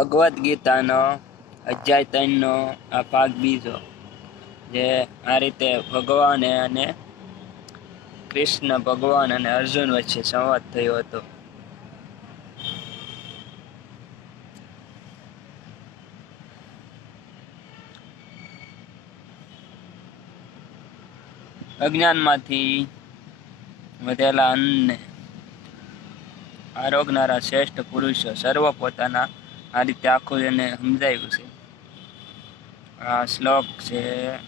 ભગવદ્ ગીતાનો અધ્યાય 3નો આ ભાગ બીજો, જે આ રીતે ભગવાન અને કૃષ્ણ ભગવાન અને અર્જુન વચ્ચે સંવાદ થયો હતો. અજ્ઞાનમાંથી વધેલા અન્નને આરોગનારા શ્રેષ્ઠ પુરુષો સર્વ પોતાના આ રીતે આખું એને સમજાવ્યું છે. આ શ્લોક છે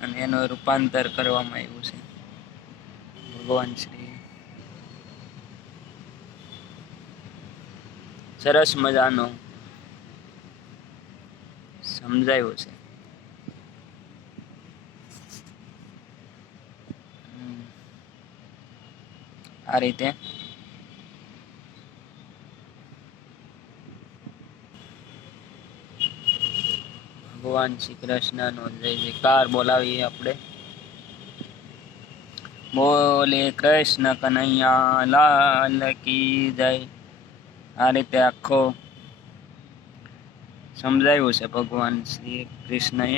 અને એનું રૂપાંતર કરવામાં આવ્યું છે. ભગવાન શ્રી સરસ મજાનું સમજાવ્યું છે. આ રીતે ભગવાન શ્રી કૃષ્ણનો જય જયકાર બોલાવીએ આપણે. બોલે કૃષ્ણ કનૈયા લાલ કી જય. આ રીતે આખો સમજાવ્યું છે ભગવાન શ્રી કૃષ્ણએ.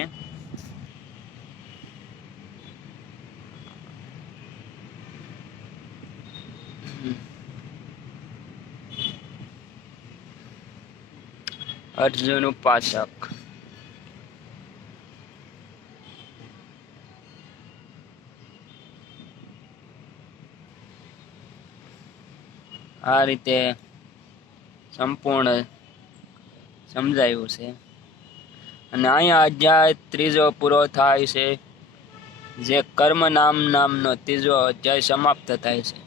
અર્જુન ઉપાસક. આ રીતે સંપૂર્ણ સમજાયું છે અને અહીંયા અધ્યાય 3 પૂરો થાય છે, જે કર્મ નામનો 3 અધ્યાય સમાપ્ત થાય છે.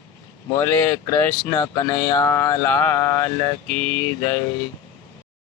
બોલે કૃષ્ણ કનૈયા લાલ કી જય.